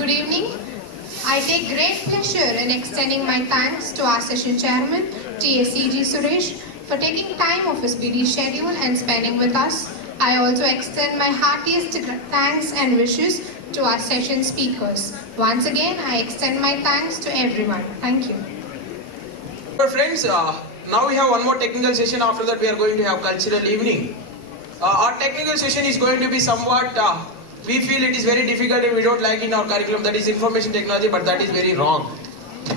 Good evening. I take great pleasure in extending my thanks to our session chairman, TSCG Suresh, for taking time off his busy schedule and spending with us. I also extend my heartiest thanks and wishes to our session speakers. Once again, I extend my thanks to everyone. Thank you. Friends, now we have one more technical session. After that, we are going to have cultural evening. Our technical session is going to be somewhat, we feel it is very difficult and we don't like in our curriculum, that is information technology, but that is very wrong.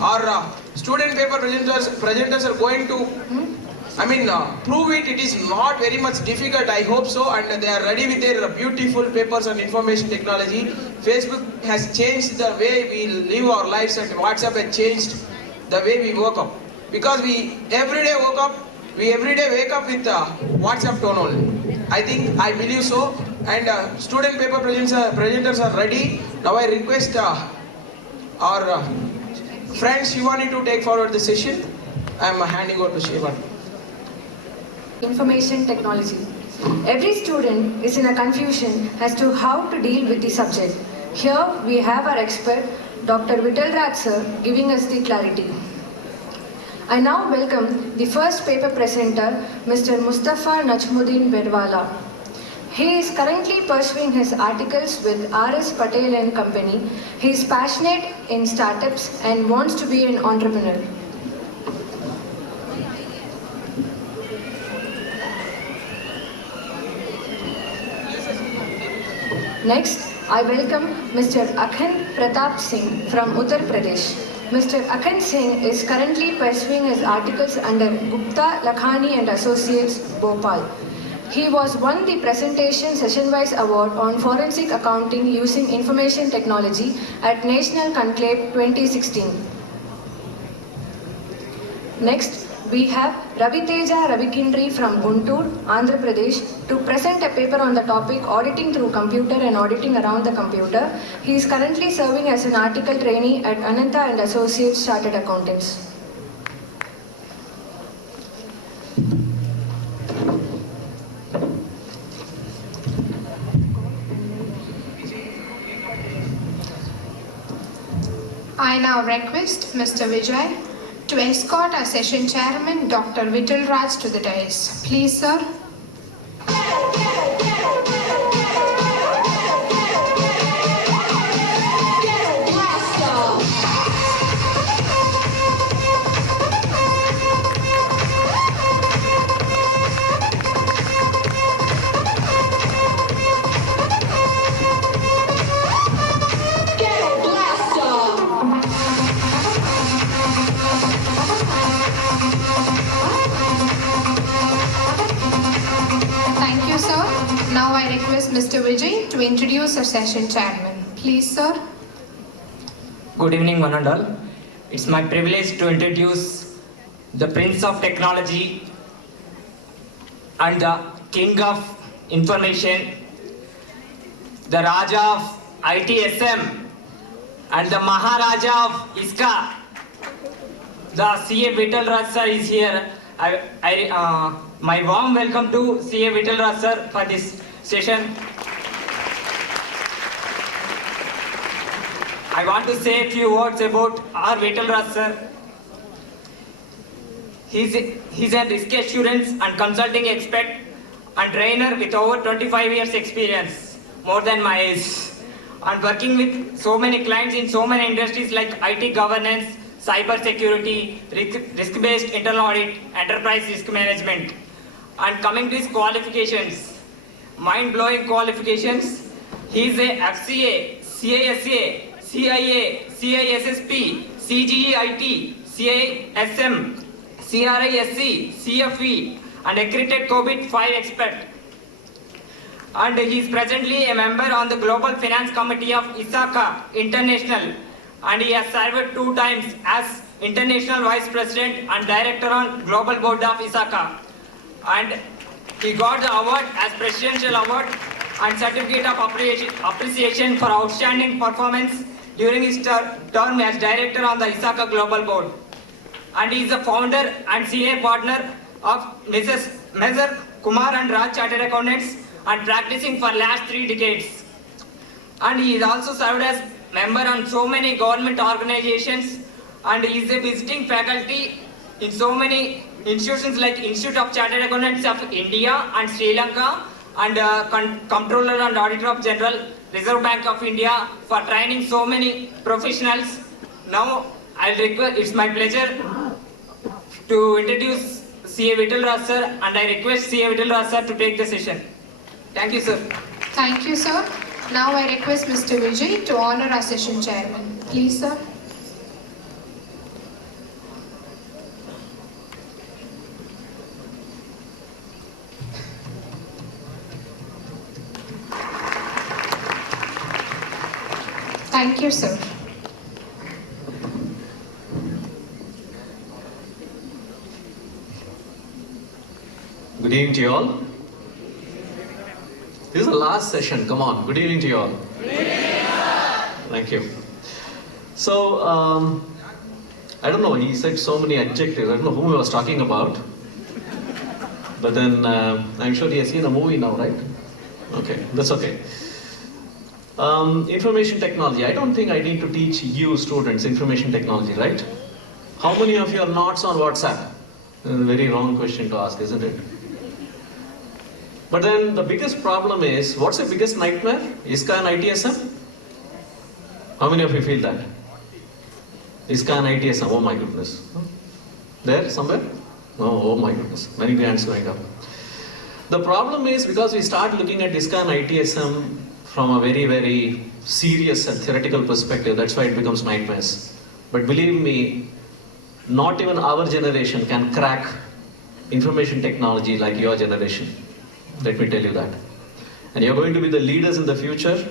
Our student paper presenters are going to, prove it. It is not very much difficult, I hope so, and they are ready with their beautiful papers on information technology. Facebook has changed the way we live our lives and WhatsApp has changed the way we work up. Because we every day wake up with WhatsApp tone only. I believe so. And student paper presenters are ready. Now I request our friends Shivani to take forward the session. I am handing over to Shivani. Information technology. Every student is in a confusion as to how to deal with the subject. Here we have our expert, Dr. Vittalraj sir, giving us the clarity. I now welcome the first paper presenter, Mr. Mustafa Najmuddin Bedwala. He is currently pursuing his articles with R.S. Patel and Company. He is passionate in startups and wants to be an entrepreneur. Next, I welcome Mr. Akhan Pratap Singh from Uttar Pradesh. Mr. Akhan Singh is currently pursuing his articles under Gupta, Lakhani and Associates, Bhopal. He was won the presentation session-wise award on forensic accounting using information technology at National Conclave 2016. Next, we have Raviteja Ravikindri from Guntur, Andhra Pradesh, to present a paper on the topic Auditing through Computer and Auditing around the Computer. He is currently serving as an article trainee at Ananta and Associates Chartered Accountants. I now request Mr. Vijay to escort our session chairman, Dr. Vittalraj, to the dais. Please, sir. Now I request Mr. Vijay to introduce our session chairman. Please, sir. Good evening, one and all. It's my privilege to introduce the Prince of Technology and the King of Information, the Raja of ITSM and the Maharaja of ISKA. The CA Vittalraj sir is here. My warm welcome to CA Vittalraj sir for this session. I want to say a few words about our Vittalraj sir. He's a risk assurance and consulting expert and trainer with over 25 years experience, more than my age, and working with so many clients in so many industries like IT governance, cyber security, risk-based internal audit, enterprise risk management. And coming to his qualifications, mind-blowing qualifications. He is a FCA, CASA, CIA, CISSP, CGEIT, CISM, CRISC, CFE, and accredited COVID-5 expert. And he is presently a member on the Global Finance Committee of ISACA International, and he has served 2 times as International Vice President and Director on Global Board of ISACA. And he got the award as Presidential Award and Certificate of Appreciation for Outstanding Performance during his term as Director on the ISACA Global Board. And he is the founder and senior partner of Messrs. Kumar and Raj Chartered Accountants and practicing for last 3 decades. And he is also served as member on so many government organizations, and he is a visiting faculty in so many institutions like Institute of Chartered Accountants of India and Sri Lanka, and Comptroller and Auditor of General Reserve Bank of India, for training so many professionals. Now I'll request, it's my pleasure to introduce C.A. Vittal Raj sir, and I request C.A. Vittal Raj sir to take the session. Thank you, sir. Thank you, sir. Now I request Mr. Vijay to honor our session chairman. Please, sir. Thank you, sir. Good evening to you all. This is the last session. Come on. Good evening to you all. Good evening. Thank you. So, I don't know. He said so many adjectives. I don't know whom he was talking about. But then I'm sure he has seen a movie now, right? Okay, that's okay. Information technology. I don't think I need to teach you students information technology, right? How many of you are not on WhatsApp? A very wrong question to ask, isn't it? But then the biggest problem is, what's the biggest nightmare? ISKA and ITSM? How many of you feel that? ISKA and ITSM, oh my goodness. There, somewhere? Oh my goodness, many hands going up. The problem is, because we start looking at ISKA and ITSM from a very, very serious and theoretical perspective, that's why it becomes nightmares. But believe me, not even our generation can crack information technology like your generation. Let me tell you that. And you're going to be the leaders in the future.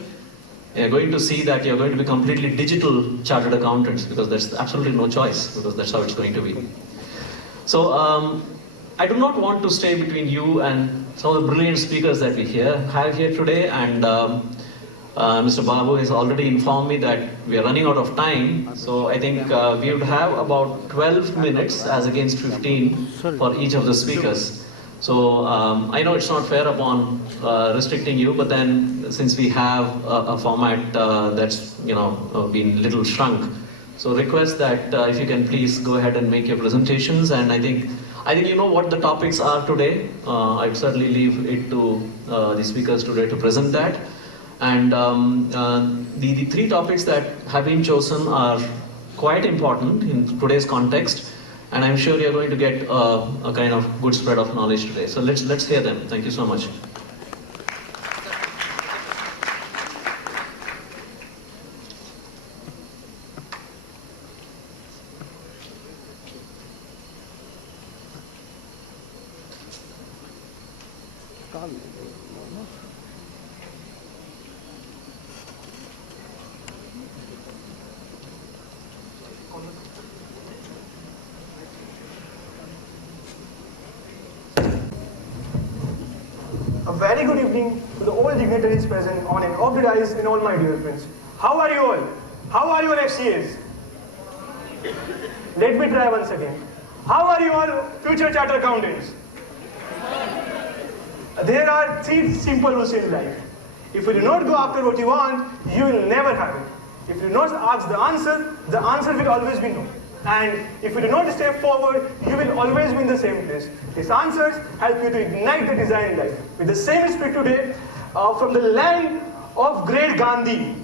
You're going to see that you're going to be completely digital chartered accountants, because there's absolutely no choice, because that's how it's going to be. So I do not want to stay between you and some of the brilliant speakers that we have here today, and Mr. Babu has already informed me that we are running out of time, so I think we would have about 12 minutes as against 15 for each of the speakers. So I know it's not fair upon restricting you, but then since we have a format that's been little shrunk, so request that if you can please go ahead and make your presentations. And I think you know what the topics are today. I would certainly leave it to the speakers today to present that. And the three topics that have been chosen are quite important in today's context. And I'm sure you're going to get a kind of good spread of knowledge today. So let's hear them. Thank you so much. A very good evening to the all dignitaries present on and off the dais and all my dear friends. How are you all? How are you all FCAs? Let me try once again. How are you all future chartered accountants? There are three simple rules in life. If you do not go after what you want, you will never have it. If you do not ask the answer will always be no. And if you do not step forward, you will always be in the same place. These answers help you to ignite the desire in life. With the same spirit today, from the land of great Gandhi,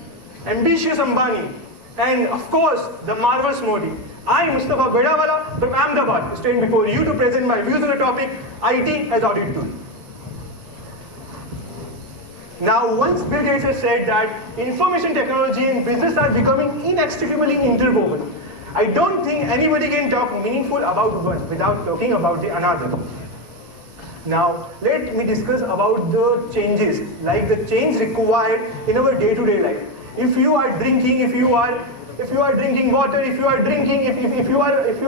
ambitious Ambani, and of course, the marvelous Modi, I, Mustafa Bedawala from Ahmedabad, stand before you to present my views on the topic, IT as audit tool. Now, once Bill Gates has said that information technology and business are becoming inextricably interwoven, I don't think anybody can talk meaningful about one without talking about the another. Now, let me discuss about the changes, like the change required in our day-to-day life. If you are drinking, if you are drinking water, if you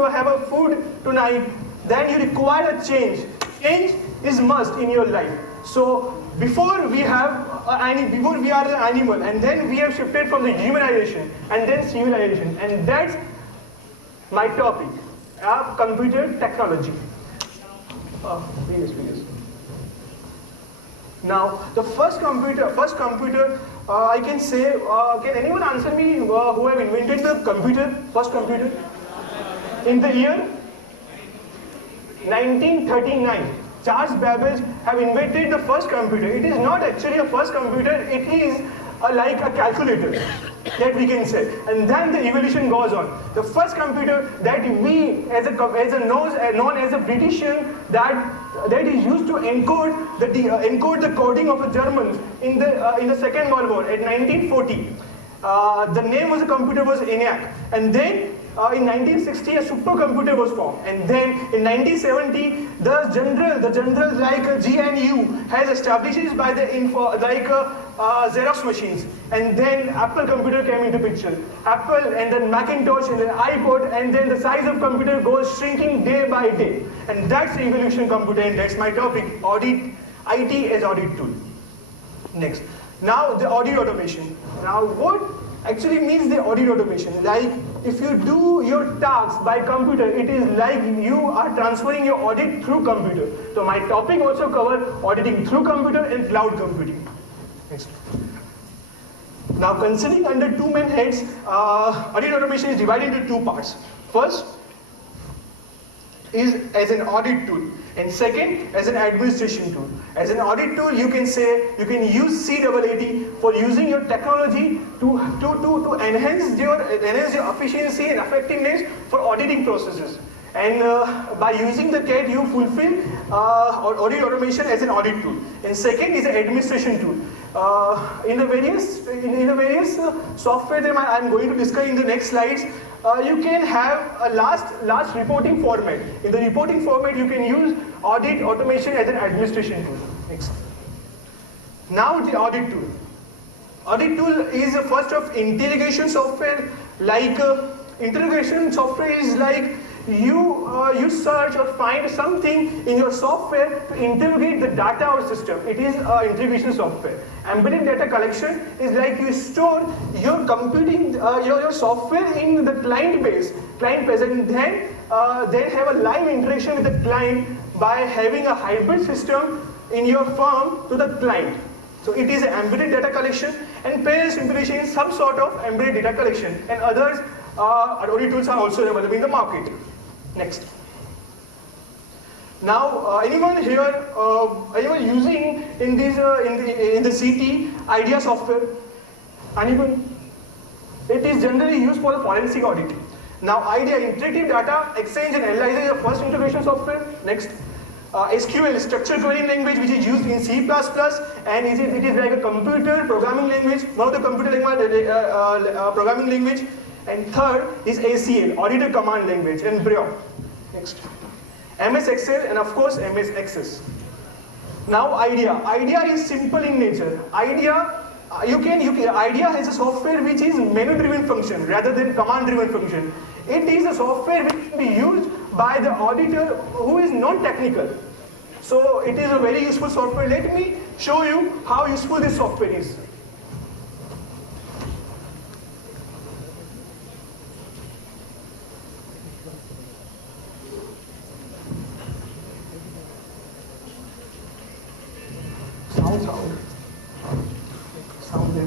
have a food tonight, then you require a change. Change is must in your life. So before we are the animal, and then we have shifted from the humanization and then civilization, and that's my topic, computer technology. Please. Now, the first computer I can say, can anyone answer me who have invented the computer, first computer? In the year 1939, Charles Babbage have invented the first computer. It is not actually a first computer, it is like a calculator that we can say. And then the evolution goes on. The first computer that we, known as a Britishman, that is used to encode the coding of the Germans in the Second World War in 1940. The name of the computer was ENIAC. And then in 1960, a supercomputer was formed, and then in 1970, the generals like G and U has established by the Xerox machines, and then Apple computer came into picture. Apple, and then Macintosh, and then iPod, and then the size of computer goes shrinking day by day, and that's the evolution computer, and that's my topic: IT as audit tool. Next, now the audit automation. Now what actually means the audit automation? Like, if you do your tasks by computer, it is like you are transferring your audit through computer. So my topic also covers auditing through computer and cloud computing. Next. Now, considering under two main heads, audit automation is divided into two parts. First is as an audit tool, and second as an administration tool. As an audit tool, you can use CAAT for using your technology to enhance your efficiency and effectiveness for auditing processes. And by using the CAT, you fulfill audit automation as an audit tool. And second is an administration tool. In the various software that I'm going to discuss in the next slides, you can have a large reporting format. In the reporting format, you can use audit automation as an administration tool. Next. Now the audit tool. Audit tool is a first of integration software. Like integration software is like you search or find something in your software to integrate the data or system. It is integration software. Embedded data collection is like you store your computing your software in the client base, and then have a live interaction with the client by having a hybrid system in your firm to the client. So it is embedded data collection, and parallel integration is some sort of embedded data collection, and others audit tools are also available in the market. Next. Now, anyone here, anyone using in the CT IDEA software? Anyone? It is generally used for the forensic audit. Now, IDEA, Interactive Data Exchange and Analyzer, is the first integration software. Next. SQL, Structured Querying Language, which is used in C++, and it is like a computer programming language, one of the computer programming language. And third is ACL, Auditor Command Language, and BREO. Next. MS Excel, and of course MS Access. Now IDEA. IDEA is simple in nature. IDEA has a software which is menu-driven function rather than command-driven function. It is a software which can be used by the auditor who is non-technical. So it is a very useful software. Let me show you how useful this software is.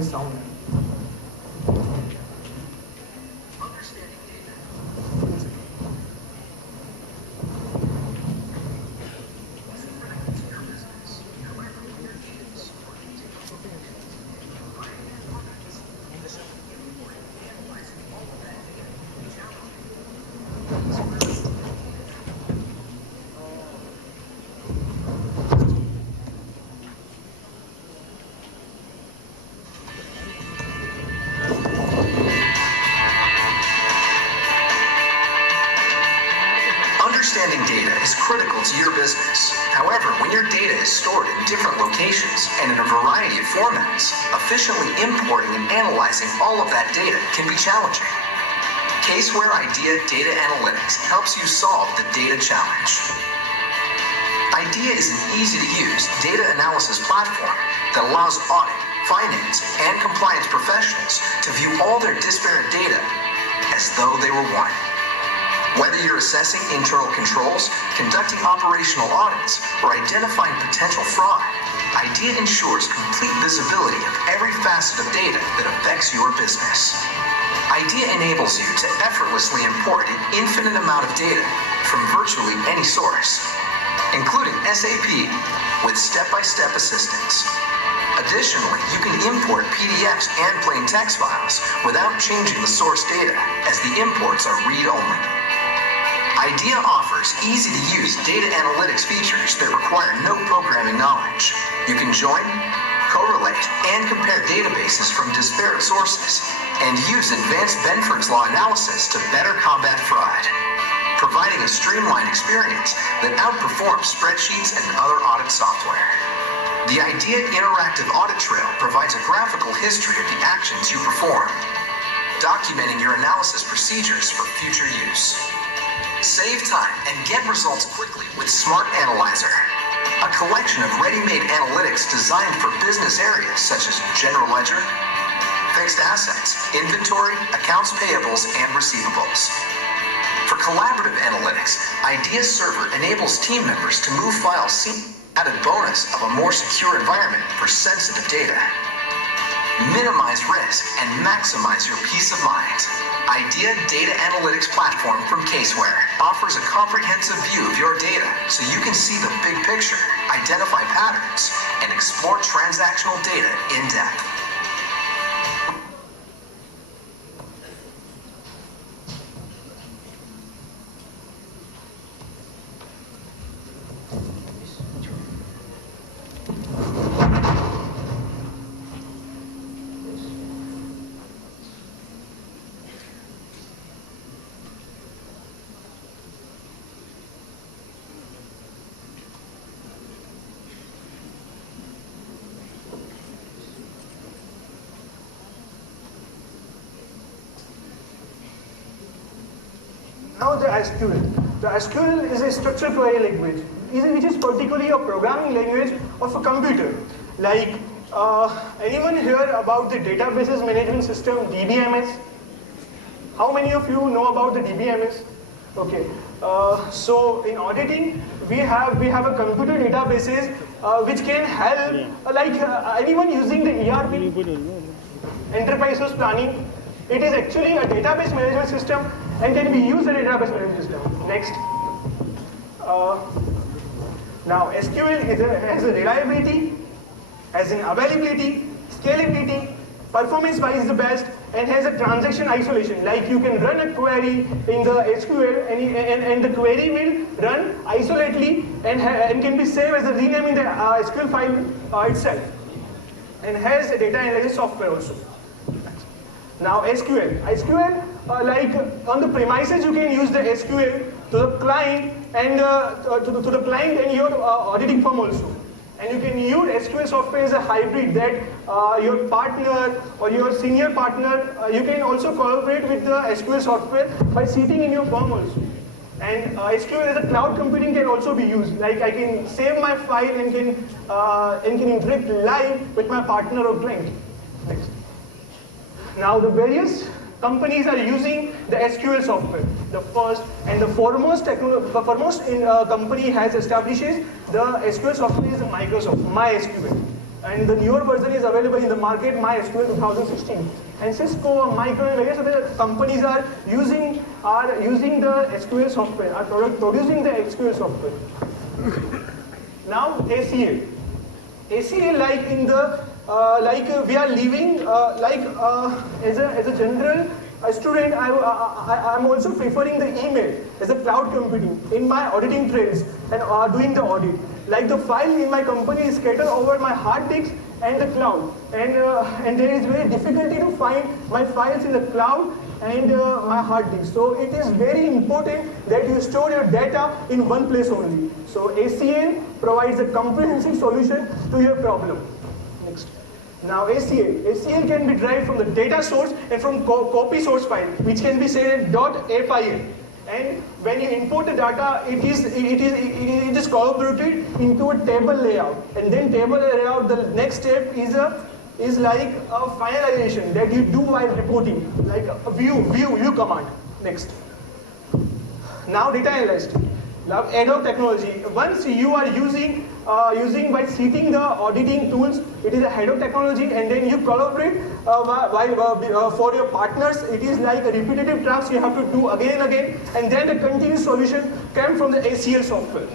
Sound. Understanding data is critical to your business. However, when your data is stored in different locations and in a variety of formats, efficiently importing and analyzing all of that data can be challenging. Caseware IDEA Data Analytics helps you solve the data challenge. IDEA is an easy-to-use data analysis platform that allows audit, finance, and compliance professionals to view all their disparate data as though they were one. Whether you're assessing internal controls, conducting operational audits, or identifying potential fraud, IDEA ensures complete visibility of every facet of data that affects your business. IDEA enables you to effortlessly import an infinite amount of data from virtually any source, including SAP with step-by-step assistance. Additionally, you can import PDFs and plain text files without changing the source data, as the imports are read-only. IDEA offers easy-to-use data analytics features that require no programming knowledge. You can join, correlate, and compare databases from disparate sources, and use advanced Benford's law analysis to better combat fraud, providing a streamlined experience that outperforms spreadsheets and other audit software. The IDEA Interactive Audit Trail provides a graphical history of the actions you perform, documenting your analysis procedures for future use. Save time and get results quickly with Smart Analyzer, a collection of ready-made analytics designed for business areas such as general ledger, fixed assets, inventory, accounts payables, and receivables. For collaborative analytics, IDEA Server enables team members to move files seamlessly. Added bonus of a more secure environment for sensitive data. Minimize risk and maximize your peace of mind. IDEA Data Analytics Platform from Caseware offers a comprehensive view of your data so you can see the big picture, identify patterns, and explore transactional data in depth. Now the SQL. The SQL is a structured query language, which is particularly a programming language of a computer. Like, anyone hear about the databases management system, DBMS? How many of you know about the DBMS? Okay. So in auditing, we have a computer databases which can help, anyone using the ERP, enterprise resource planning. It is actually a database management system and can be used as a database management system. Next. Now SQL has a reliability, has an availability, scalability, performance-wise the best, and has a transaction isolation. Like you can run a query in the SQL and the query will run isolatedly and can be saved as a rename in the SQL file itself. And has a data analysis software also. Now SQL, like on the premises you can use the SQL to the client and to the client and your auditing firm also. And you can use SQL software as a hybrid that your partner or your senior partner, you can also collaborate with the SQL software by sitting in your firm also. And SQL as a cloud computing can also be used. Like I can save my file and can interact live with my partner or client. Next. Now the various companies are using the SQL software. The first and the foremost company has established the SQL software is Microsoft, MySQL. And the newer version is available in the market, MySQL 2016. And Cisco, Micro, and various other companies are using the SQL software, are producing the SQL software. Now ACL. ACL, like in the we are living as a general student, I'm also preferring the email as a cloud computing in my auditing trails and doing the audit. Like the file in my company is scattered over my hard disk and the cloud, and there is very difficulty to find my files in the cloud and my hard disk. So it is very important that you store your data in one place only. So ACL provides a comprehensive solution to your problem. Next. Now ACL can be derived from the data source and from copy source file, which can be saved .file. And when you import the data, it is collaborated into a table layout. And then table layout, the next step is like a finalization that you do while reporting, like a view command. Next. Now data analyst. Now ad hoc technology. Once you are using by seating the auditing tools, it is a head of technology, and then you collaborate for your partners. It is like a repetitive task you have to do again and again, and then the continuous solution came from the ACL software.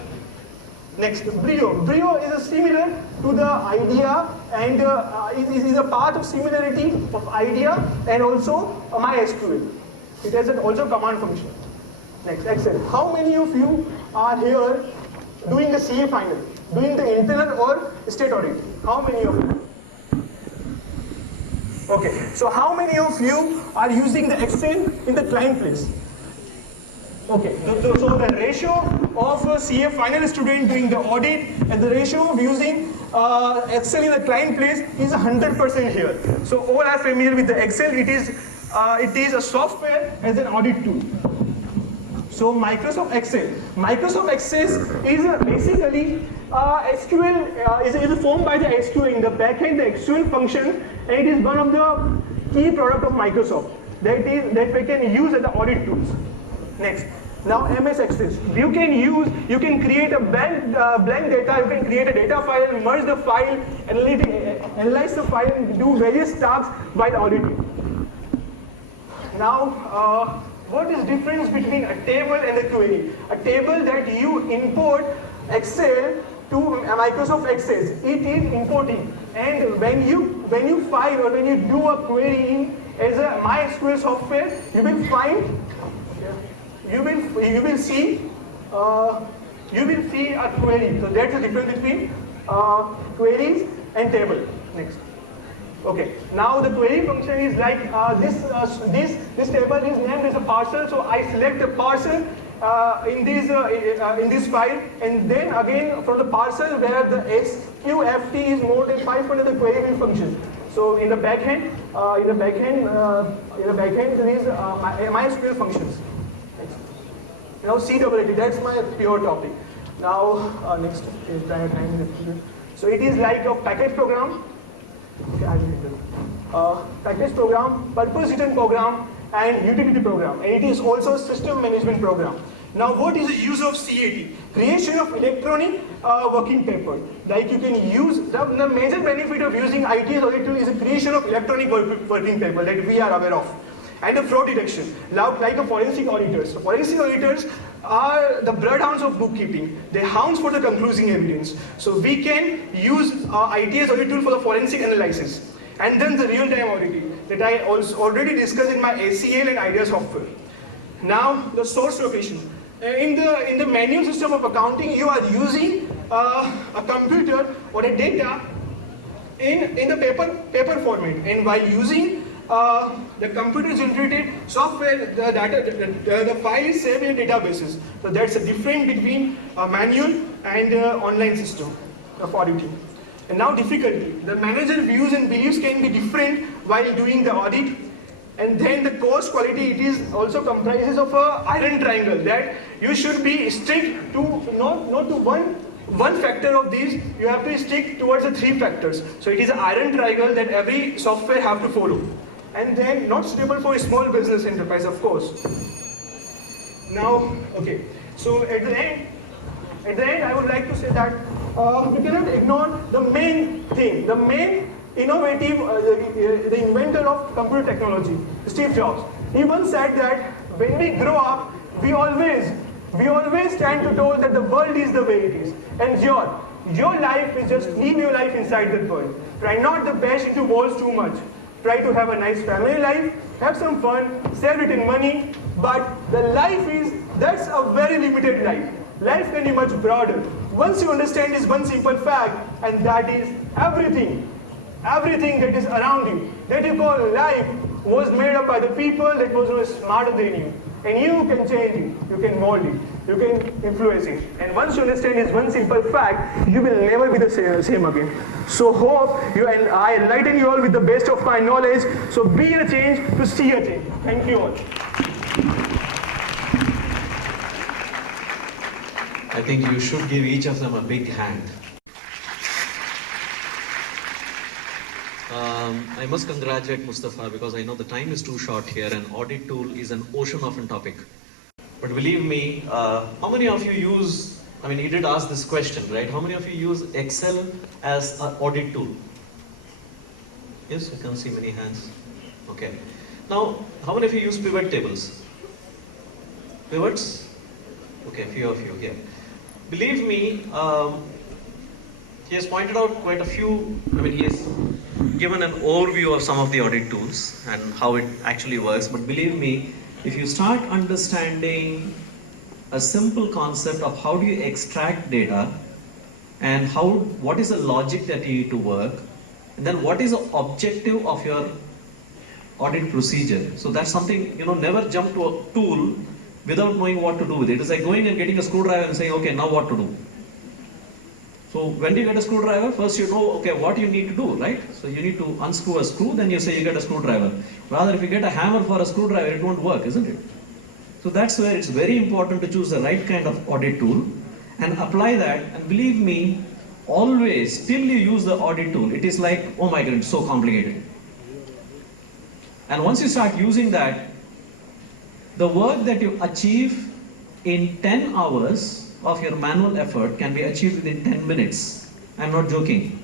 Next, Brio. Brio is a similar to the idea, and is a path of similarity of idea and also MySQL. It has also command function. Next, Excel. How many of you are here doing the CA final, doing the internal or state audit? How many of you? Okay, so how many of you are using the Excel in the client place? Okay, so the ratio of a CA final student doing the audit and the ratio of using Excel in the client place is 100% here. So all are familiar with the Excel. It is a software as an audit tool. So Microsoft Excel. Microsoft Excel is basically SQL is formed by the SQL in the backend, the SQL function, and it is one of the key product of Microsoft that we can use as the audit tools. Next, now MS Access. You can create a blank data. You can create a data file, merge the file, analyze the file, and do various tasks while auditing. Now, what is difference between a table and a query? A table that you import Excel to Microsoft Access, it is importing. And when you file or when you do a query in as a MySQL software, you will find, you will see a query. So that's the difference between queries and table. Next. Okay, now the query function is like this table is named as a parcel, so I select a parcel in this file, and then again from the parcel where the SQFT is more than 500, the query will function. So in the backend there is MySQL functions. Now CWT, that's my pure topic. Now next is time. So it is like a package program. Okay, I will package program, purpose-written program, and utility program, and it is also a system management program. Now, what is the use of CAT? Creation of electronic working paper. Like you can use the major benefit of using IT as audit tool is the creation of electronic working paper that we are aware of, and the fraud detection. Like a forensic auditors. So forensic auditors are the bloodhounds of bookkeeping. They hounds for the concluding evidence. So we can use IT as audit tool for the forensic analysis. And then the real-time auditing that I also already discussed in my ACL and IDEA software. Now the source location. In the manual system of accounting, you are using a computer or a data in the paper format, and while using the computer-generated software, the file is saved in databases. So that's the difference between manual and online system of auditing. And now difficulty. The manager views and beliefs can be different while doing the audit. And then the cost quality, it is also comprises of a iron triangle that you should be strict to not to one factor of these. You have to stick towards the 3 factors. So it is an iron triangle that every software have to follow. And then not suitable for a small business enterprise, of course. Now, okay. So at the end, I would like to say that we cannot ignore the main thing, the main innovative, the inventor of computer technology, Steve Jobs. He once said that when we grow up, we always stand to told that the world is the way it is. And your life is just live your life inside that world. Try not to bash into walls too much. Try to have a nice family life, have some fun, save it in money, but the life that's a very limited life. Life can be much broader. Once you understand this one simple fact, and that is everything that is around you, that you call life, was made up by the people that was smarter than you. And you can change it, you can mold it, you can influence it. And once you understand this one simple fact, you will never be the same again. So hope you and I enlighten you all with the best of my knowledge. So be a change to see a change. Thank you all. I think you should give each of them a big hand. I must congratulate Mustafa because I know the time is too short here and audit tool is an ocean of a topic. But believe me, how many of you use, I mean, you did ask this question, right? How many of you use Excel as an audit tool? Yes, I can see many hands. Okay. Now, how many of you use pivot tables? Pivots? Okay, few of you here. Believe me, he has pointed out quite a few, I mean, he has given an overview of some of the audit tools and how it actually works. But believe me, if you start understanding a simple concept of how do you extract data and what is the logic that you need to work, and then what is the objective of your audit procedure. So that's something, never jump to a tool without knowing what to do with it. It's like going and getting a screwdriver and saying, okay, now what to do? So when do you get a screwdriver? First you know, okay, what you need to do, right? So you need to unscrew a screw, then you say you get a screwdriver. Rather, if you get a hammer for a screwdriver, it won't work, isn't it? So that's where it's very important to choose the right kind of audit tool and apply that. And believe me, always, till you use the audit tool, it is like, oh my God, it's so complicated. And once you start using that, the work that you achieve in 10 hours of your manual effort can be achieved within 10 minutes. I'm not joking.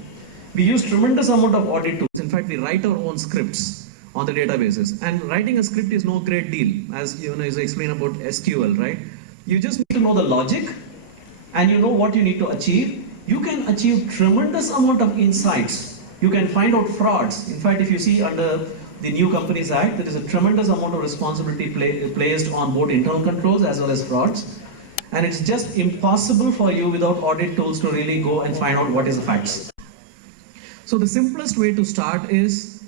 We use tremendous amount of audit tools. In fact, we write our own scripts on the databases. And writing a script is no great deal, as as I explained about SQL, right? You just need to know the logic and you know what you need to achieve. You can achieve tremendous amount of insights. You can find out frauds. In fact, if you see under the New Companies Act, there is a tremendous amount of responsibility placed on both internal controls as well as frauds. And it's just impossible for you without audit tools to really go and find out what is the facts. So the simplest way to start is,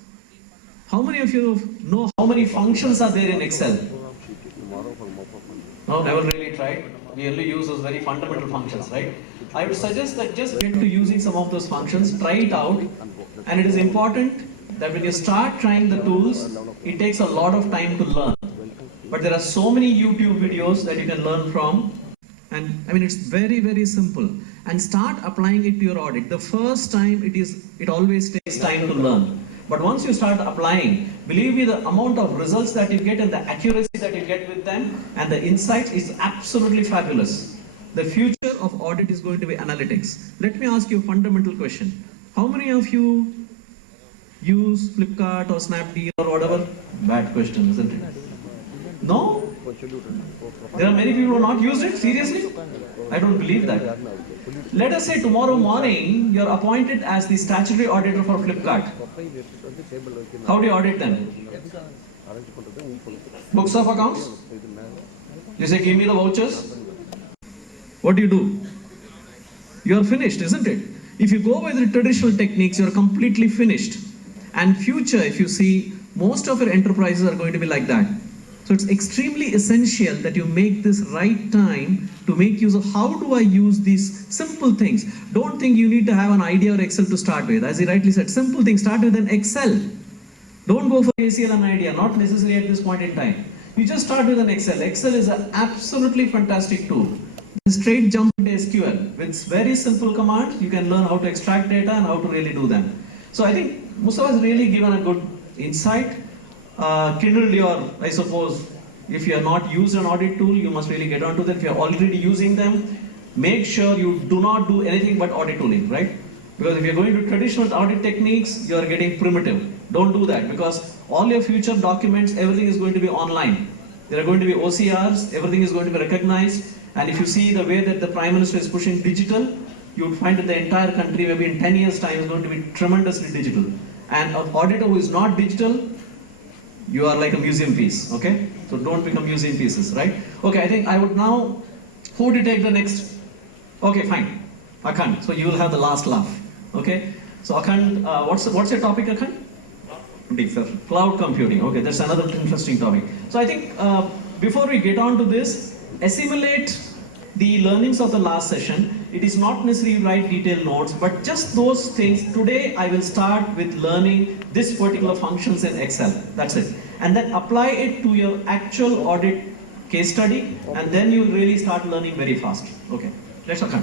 how many of you know how many functions are there in Excel? No, never really tried. We only use those very fundamental functions, right? I would suggest that just get to using some of those functions, try it out, and it is important that when you start trying the tools, it takes a lot of time to learn. But there are so many YouTube videos that you can learn from. And I mean, it's very, very simple. And start applying it to your audit. The first time it always takes time to learn. But once you start applying, believe me, the amount of results that you get and the accuracy that you get with them and the insights is absolutely fabulous. The future of audit is going to be analytics. Let me ask you a fundamental question. How many of you use Flipkart or Snapdeal or whatever? Bad question, isn't it? No? There are many people who have not used it? Seriously? I don't believe that. Let us say tomorrow morning you're appointed as the statutory auditor for Flipkart. How do you audit them? Books of accounts? You say, give me the vouchers. What do? You're finished, isn't it? If you go by the traditional techniques, you're completely finished. And future, if you see, most of your enterprises are going to be like that. So it's extremely essential that you make this right time to make use of how do I use these simple things. Don't think you need to have an idea or Excel to start with. As he rightly said, simple things, start with an Excel. Don't go for ACL and idea, not necessarily at this point in time. You just start with an Excel. Excel is an absolutely fantastic tool. Then straight jump into SQL. With very simple commands, you can learn how to extract data and how to really do them. So I think Mustafa has really given a good insight. Kindled your, I suppose, if you are not used an audit tool, you must really get onto them. If you are already using them, make sure you do not do anything but audit tooling, right? Because if you are going to traditional audit techniques, you are getting primitive. Don't do that, because all your future documents, everything is going to be online. There are going to be OCRs, everything is going to be recognized. And if you see the way that the Prime Minister is pushing digital, you would find that the entire country, maybe in 10 years' time, is going to be tremendously digital. And an auditor who is not digital, you are like a museum piece, okay? So don't become museum pieces, right? Okay, I think I would now, who would you take the next? Okay, fine, Akhand. So you will have the last laugh, okay? So Akhand, what's your topic, Akhand? Cloud computing, okay, that's another interesting topic. So I think before we get on to this, assimilate the learnings of the last session. It is not necessarily write detailed notes, but just those things. Today I will start with learning this particular functions in Excel. That's it. And then apply it to your actual audit case study, and then you'll really start learning very fast. Okay, let's go.